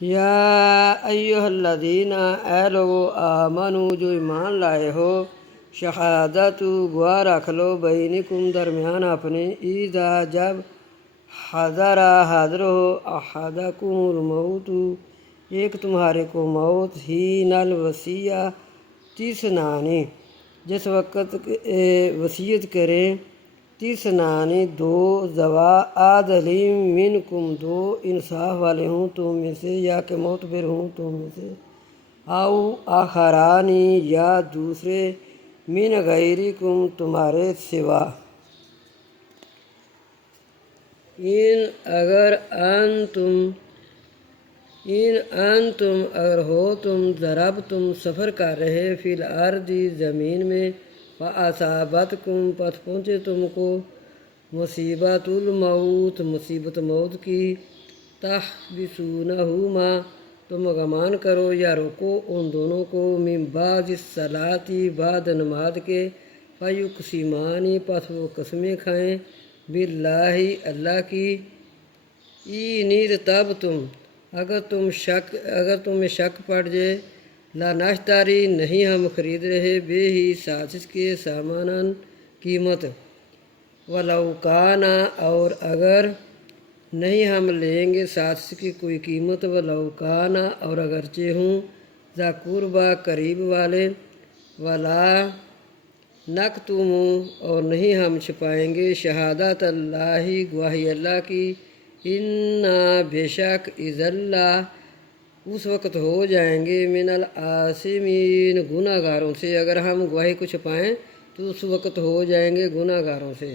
یا ایھا الذین اے لوگو آمنو جو ایمان لائے ہو، شہادت گواہ رکھ لو بینکم درمیان اپنے، اذا جب حاضر ہو احدکم الموت ایک تمہارے کو موت، حین الوصیہ تیسنانی جس وقت وصیت کریں، تیسنانی دو، ذوا عدل منکم دو انصاف والے ہوں تم میں سے، یا کہ معتبر ہوں تم میں سے، او آخرانی یا دوسرے، من غیرکم تمہارے سوا، ان انتم اگر ہو تم ضربتم سفر کر رہے، فی الارض زمین میں، فاصابتکم پس پہنچے تم کو، مصیبت الموت مصیبت موت کی، تحبسونہما تم گمان کرو یا روکو ان دونوں کو، من بعد الصلاۃ بعد نماز کے، فیقسمان پس وہ قسمیں کھائیں، باللہ اللہ کی، ان ارتبتم اگر تمہیں شک پڑ جائے، لا نشتری نہیں ہم خرید رہے، بے ہی ساتھ اس کے ساماناً قیمت، ولو کان اور اگر نہیں ہم لیں گے ساتھ اس کی کوئی قیمت، ولو کان اور اگرچہ ہوں، ذا قربیٰ قریب والے، ولا نکتم اور نہیں ہم چھپائیں گے، شہادت اللہ گواہی اللہ کی، انا بے شک اذا اس وقت ہو جائیں گے، من الآثمین گناہ گاروں سے، اگر ہم گواہی کو چھپائیں تو اس وقت ہو جائیں گے گناہ گاروں سے۔